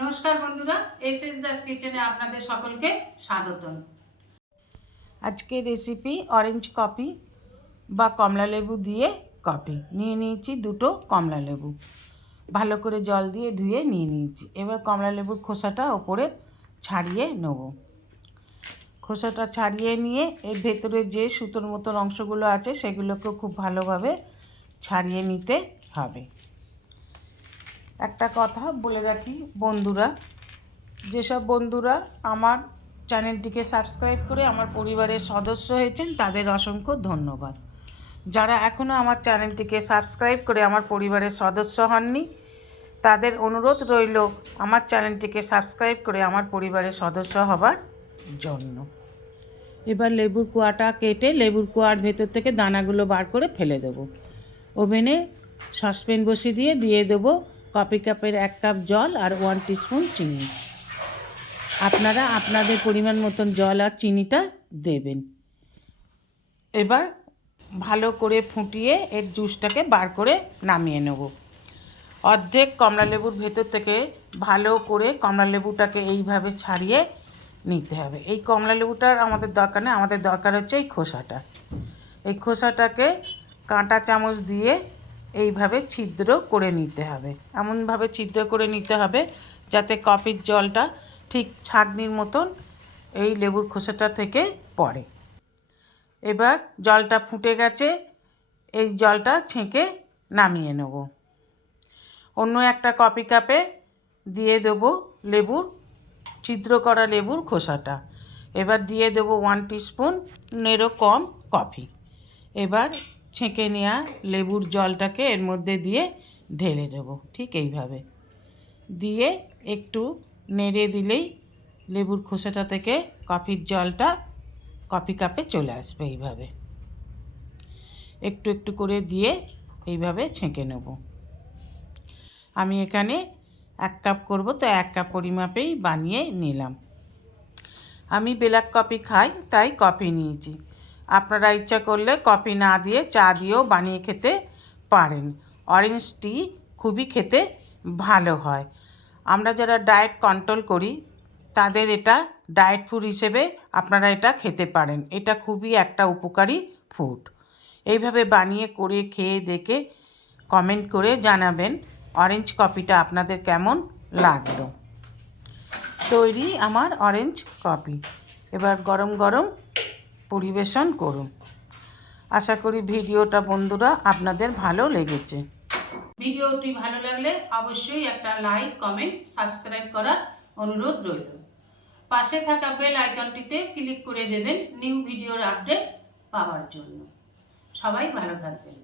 নমস্কার বন্ধুরা S S Das কিচেনে আপনাদের সকলকে স্বাগতম। আজকে রেসিপি অরেঞ্জ কফি বা কমলা লেবু দিয়ে কফি নিয়ে নিয়েছি দুটো কমলা লেবু। ভালো করে জল দিয়ে ধুয়ে নিয়ে নিয়েছি। এবার কমলা লেবুর খোসাটা ওপরে ছাড়িয়ে নেব। খোসাটা ছাড়িয়ে নিয়ে এর ভেতরে যে সুতোর মতন অংশগুলো আছে সেগুলোকে খুব ভালোভাবে ছাড়িয়ে নিতে হবে। একটা কথা বলে রাখি, বন্ধুরা। যেসব বন্ধুরা আমার চ্যানেলটিকে সাবস্ক্রাইব করে আমার পরিবারের সদস্য হয়েছেন, তাদের অসংখ্য ধন্যবাদ। যারা এখনও আমার চ্যানেলটিকে সাবস্ক্রাইব করে আমার পরিবারের সদস্য হননি, তাদের অনুরোধ রইল আমার চ্যানেলটিকে সাবস্ক্রাইব করে আমার পরিবারের সদস্য হবার জন্য। এবার লেবুর কুয়াটা কেটে লেবুর কুয়ার ভেতর থেকে দানাগুলো বার করে ফেলে দেবো। ওভেনে সসপ্যান বসিয়ে দিয়ে দিয়ে দেবো কফি কাপের এক কাপ জল আর ওয়ান টিস্পুন চিনি। আপনারা আপনাদের পরিমাণ মতন জল আর চিনিটা দেবেন। এবার ভালো করে ফুটিয়ে এর জুসটাকে বার করে নামিয়ে নেব। অর্ধেক কমলা লেবুর ভেতর থেকে ভালো করে কমলা লেবুটাকে এইভাবে ছাড়িয়ে নিতে হবে। এই কমলা লেবুটার আমাদের দরকার নেই, আমাদের দরকার হচ্ছে এই খোসাটা। এই খোসাটাকে কাঁটা চামচ দিয়ে এইভাবে ছিদ্র করে নিতে হবে। এমনভাবে ছিদ্র করে নিতে হবে যাতে কফির জলটা ঠিক ছাঁকনির মতন এই লেবুর খোসাটা থেকে পড়ে। এবার জলটা ফুটে গেছে, এই জলটা ছেঁকে নামিয়ে নেব। অন্য একটা কফি কাপে দিয়ে দেবো লেবুর, ছিদ্র করা লেবুর খোসাটা। এবার দিয়ে দেবো ওয়ান টিস্পুনেরও কম কফি। এবার ছেঁকে নেওয়া লেবুর জলটাকে এর মধ্যে দিয়ে ঢেলে দেবো, ঠিক এইভাবে। দিয়ে একটু নেড়ে দিলেই লেবুর খোসাটা থেকে কফির জলটা কফি কাপে চলে আসবে এইভাবে। একটু একটু করে দিয়ে এইভাবে ছেঁকে নেব। আমি এখানে এক কাপ করব, তো এক কাপ পরিমাপেই বানিয়ে নিলাম। আমি ব্ল্যাক কফি খাই, তাই কফি নিয়েছি। আপনারা ইচ্ছা করলে কফি না দিয়ে চা দিয়েও বানিয়ে খেতে পারেন। অরেঞ্জ টি খুবই খেতে ভালো হয়। আমরা যারা ডায়েট কন্ট্রোল করি, তাদের এটা ডায়েট ফুড হিসেবে আপনারা এটা খেতে পারেন। এটা খুবই একটা উপকারী ফুড। এইভাবে বানিয়ে করে খেয়ে দেখে কমেন্ট করে জানাবেন অরেঞ্জ কপিটা আপনাদের কেমন লাগল। তৈরি আমার অরেঞ্জ কপি এবার গরম গরম পরিবেশন করুন। আশা করি ভিডিওটা বন্ধুরা আপনাদের ভালো লেগেছে। ভিডিওটি ভালো লাগলে অবশ্যই একটা লাইক, কমেন্ট, সাবস্ক্রাইব করার অনুরোধ রইল। পাশে থাকা বেল আইকনটিতে ক্লিক করে দেবেন নিউ ভিডিওর আপডেট পাওয়ার জন্য। সবাই ভালো থাকবেন।